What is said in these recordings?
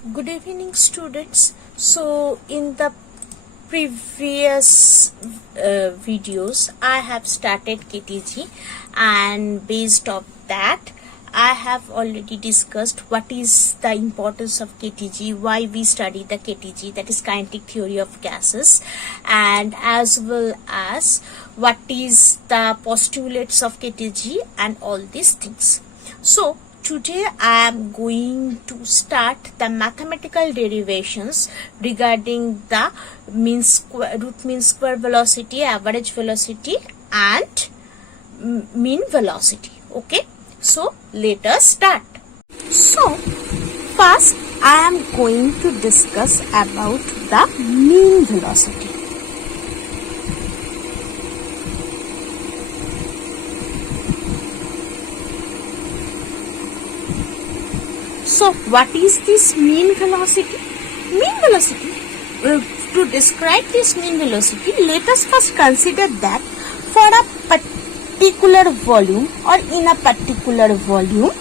Good evening, students. So in the previous videos I have started KTG, and based on that I have already discussed what is the importance of KTG, why we study the KTG, that is kinetic theory of gases, and as well as what is the postulates of KTG and all these things. So today I am going to start the mathematical derivations regarding the root mean square velocity, average velocity and mean velocity. Okay, so let us start. So first I am going to discuss about the mean velocity. So what is this mean velocity? Mean velocity, to describe this mean velocity, let us first consider that for a particular volume or in a particular volume,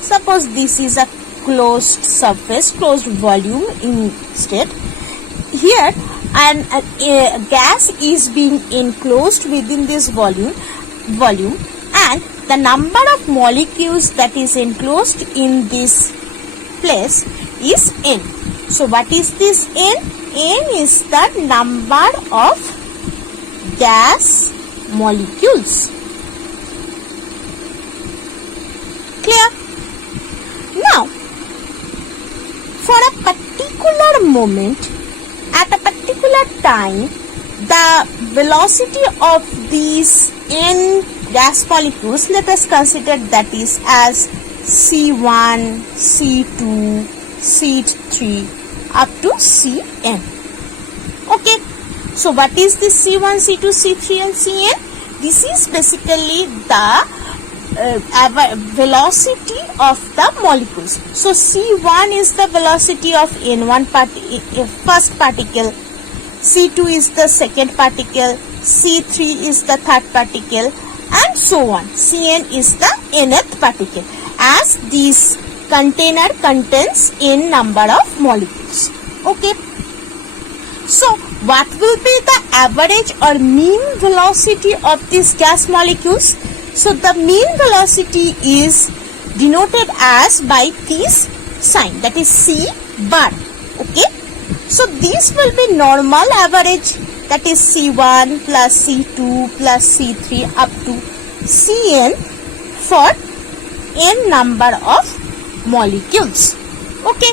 suppose this is a closed surface, closed volume instead, here a gas is being enclosed within this volume and the number of molecules that is enclosed in this place is n. So what is this n? N is the number of gas molecules. Clear? Now, for a particular moment, at a particular time, the velocity of these n gas molecules, let us consider that is as C1, C2, C3 up to Cn. Okay, so what is this C1, C2, C3 and Cn? This is basically the velocity of the molecules. So C1 is the velocity of n1 first particle, C2 is the second particle, C3 is the third particle, and so on. Cn is the nth particle, as this container contains n number of molecules. Okay. So what will be the average or mean velocity of these gas molecules? So the mean velocity is denoted as by this sign, that is C bar. Okay. So this will be normal average, that is C1 plus C2 plus C3 up to Cn for n number of molecules. Okay.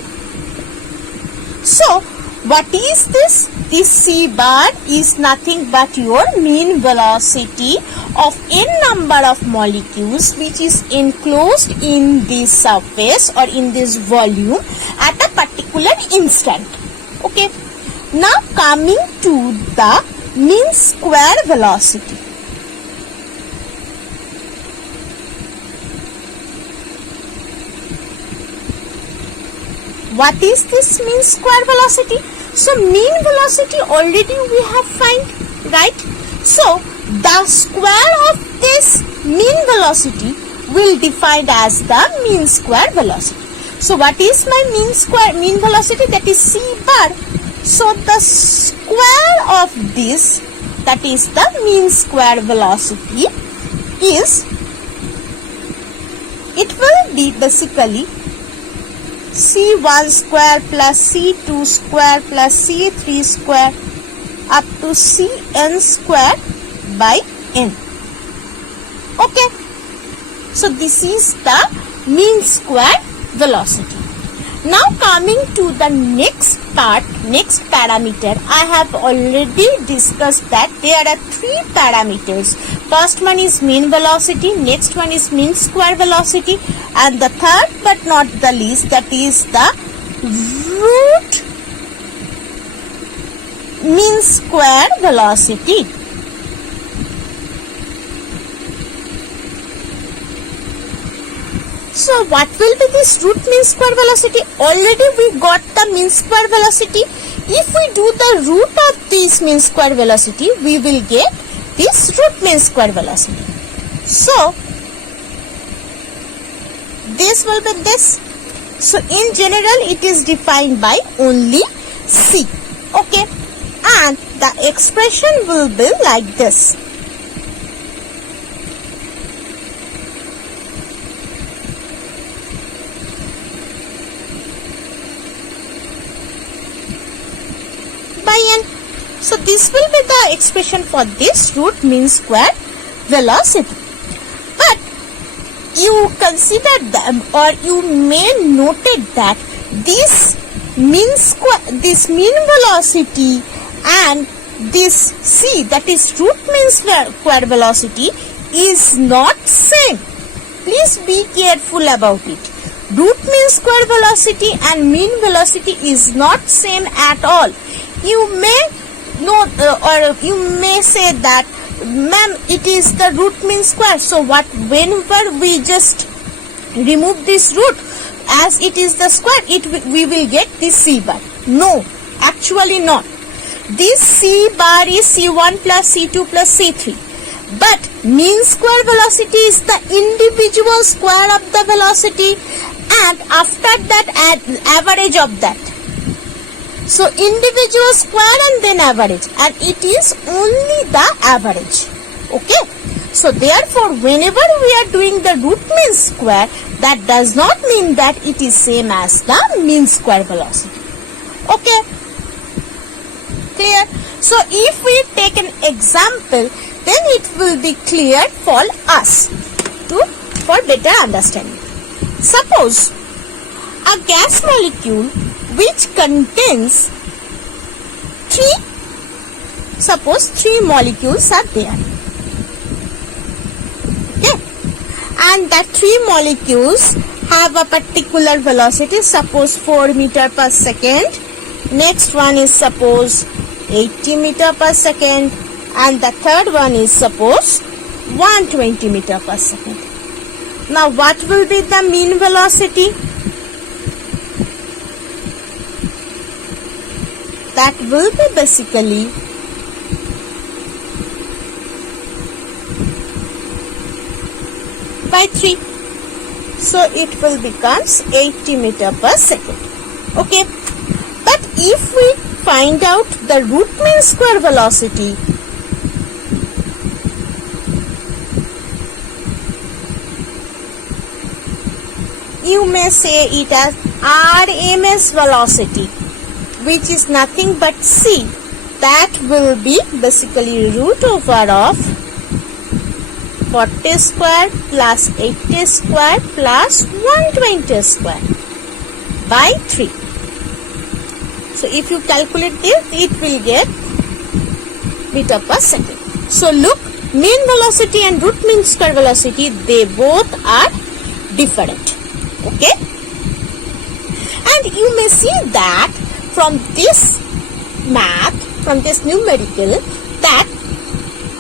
So what is this? This C bar is nothing but your mean velocity of n number of molecules which is enclosed in this surface or in this volume at a particular instant. Okay. Now coming to the mean square velocity. What is this mean square velocity? So mean velocity already we have find, right? So the square of this mean velocity will defined as the mean square velocity. So what is my mean velocity? That is C bar. So the square of this, that is the mean square velocity, is, it will be basically C1 square plus C2 square plus C3 square up to Cn square by n. Okay. So this is the mean square velocity. Now coming to the next part, next parameter, I have already discussed that there are three parameters. First one is mean velocity, next one is mean square velocity, and the third but not the least, that is the root mean square velocity. So what will be this root mean square velocity? Already we got the mean square velocity. If we do the root of this mean square velocity, we will get this root mean square velocity. So this will be this. So in general it is defined by only C. Okay, and the expression will be like this. By n. So this will be the expression for this root mean square velocity. But you consider them, or you may noted that this mean velocity and this c, that is root mean square velocity, is not same. Please be careful about it. Root mean square velocity and mean velocity is not same at all. You may know, or you may say that, ma'am, it is the root mean square. So what? Whenever we just remove this root, as it is the square, we will get this c bar. No, actually not. This c bar is c1 plus c2 plus c3. But mean square velocity is the individual square of the velocity, and after that average of that. So individual square and then average, and it is only the average. Okay. So therefore, whenever we are doing the root mean square, that does not mean that it is same as the mean square velocity. Okay. Clear? So if we take an example, then it will be clear for us for better understanding. Suppose a gas molecule which contains three molecules are there. Okay, and the three molecules have a particular velocity, suppose 4 meter per second. Next one is suppose 80 meter per second, and the third one is suppose 120 meter per second. Now what will be the mean velocity? That will be basically by 3. So it will becomes 80 meter per second. Okay. But if we find out the root mean square velocity, you may say it as RMS velocity, which is nothing but c. That will be basically root over of 40 square plus 80 square plus 120 square by 3. So if you calculate this, it will get meter per second. So look, mean velocity and root mean square velocity, they both are different. Okay, and you may see that from this math, from this numerical, that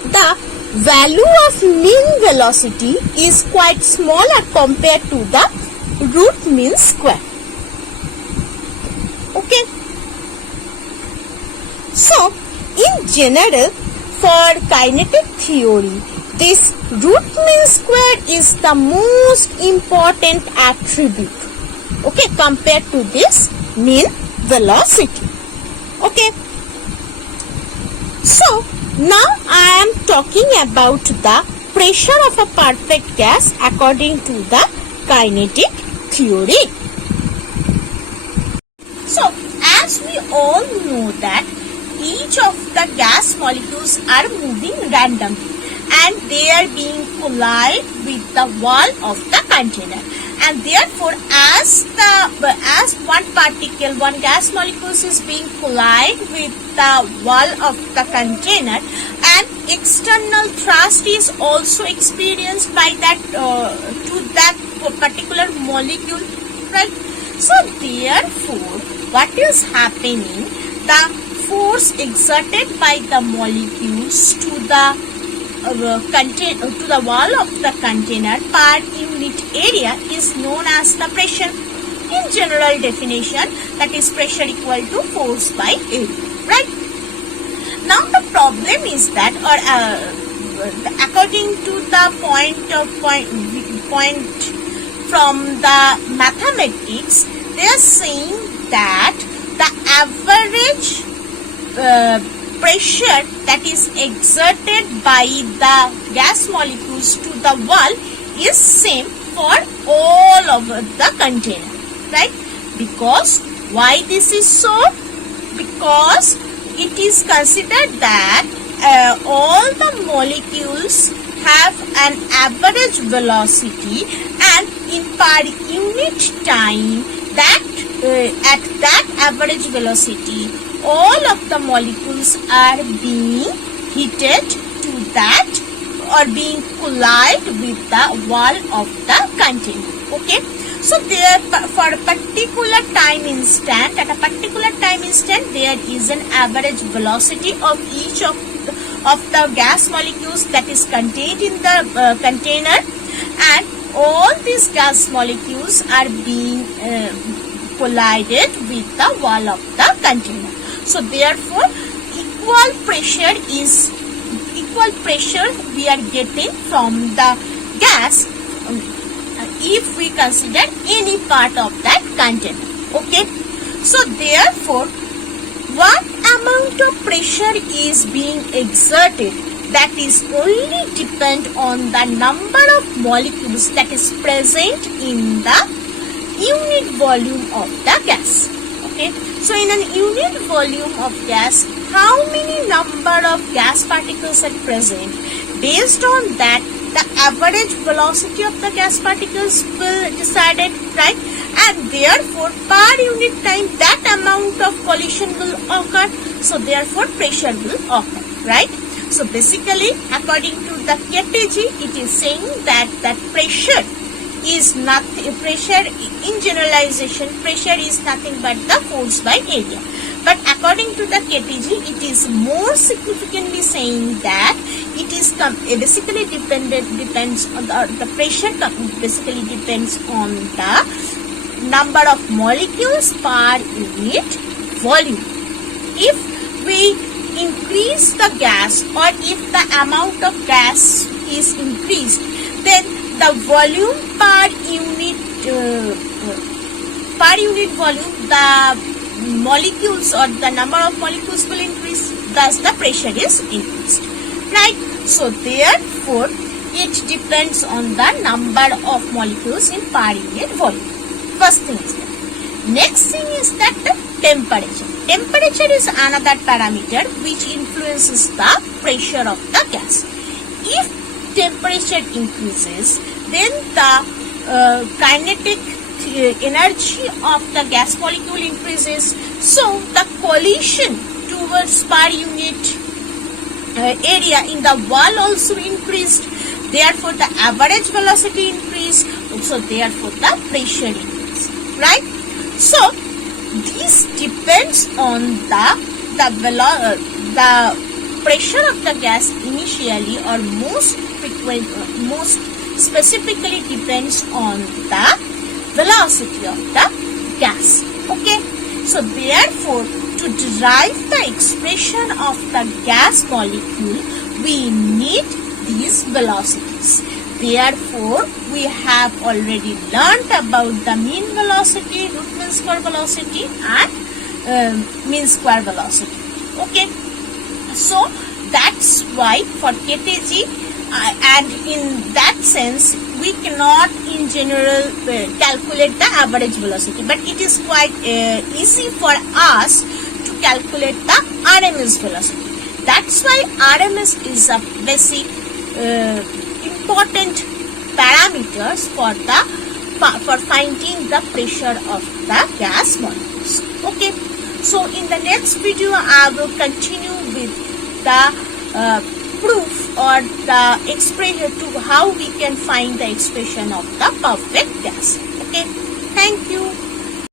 the value of mean velocity is quite smaller compared to the root mean square. Okay, so in general, for kinetic theory, this root mean square is the most important attribute, okay, compared to this mean velocity. Okay, so now I am talking about the pressure of a perfect gas according to the kinetic theory. So as we all know that each of the gas molecules are moving randomly, and they are being collide with the wall of the container, and therefore as one gas molecule is being collide with the wall of the container, and external thrust is also experienced by that to that particular molecule, right? So therefore what is happening, the force exerted by the molecules to the to the wall of the container per unit area is known as the pressure. In general definition, that is pressure equal to force by area, right? Now the problem is that, or according to the point from the mathematics, are saying that the average pressure that is exerted by the gas molecules to the wall is same for all over the container, right? Because why this is so? Because it is considered that all the molecules have an average velocity, and in per unit time, that at that average velocity, all of the molecules are being heated to that or being collide with the wall of the container. Okay, so there for a particular time instant, at a particular time instant, there is an average velocity of each of the gas molecules that is contained in the container, and all these gas molecules are being collided with the wall of the container. So therefore, equal pressure we are getting from the gas if we consider any part of that container. Okay, so therefore, what amount of pressure is being exerted, that is only depend on the number of molecules that is present in the unit volume of the gas. Okay, so in an unit volume of gas, how many number of gas particles are present? Based on that, the average velocity of the gas particles will decided, right? And therefore, per unit time, that amount of collision will occur. So therefore, pressure will occur, right? So basically, according to the KTG, it is saying that pressure is nothing. Pressure in generalization, pressure is nothing but the force by area. But according to the KTG, it is more significantly saying that it is basically depends on the pressure. Basically depends on the number of molecules per unit volume. If we increase the gas, or if the amount of gas is increased, then the volume per unit volume, the molecules or the number of molecules will increase, thus the pressure is increased, right? So therefore, it depends on the number of molecules in per unit volume. First thing is that. Next thing is that the temperature. Temperature is another parameter which influences the pressure of the gas. If temperature increases, then the kinetic energy of the gas molecule increases, so the collision towards per unit area in the wall also increased, therefore the average velocity increased, so therefore the pressure increased, right? So this depends on the pressure of the gas initially, or most specifically depends on the velocity of the gas. Okay, so therefore, to derive the expression of the gas molecule, we need these velocities. Therefore, we have already learnt about the mean velocity, root mean square velocity, and mean square velocity. Okay, so that's why for KTG, and in that sense, we cannot in general calculate the average velocity, but it is quite easy for us to calculate the RMS velocity. That's why RMS is a basic important parameters for finding the pressure of the gas molecules. Okay, so in the next video I will continue with the proof or the expression to how we can find the expression of the perfect gas. Okay, thank you.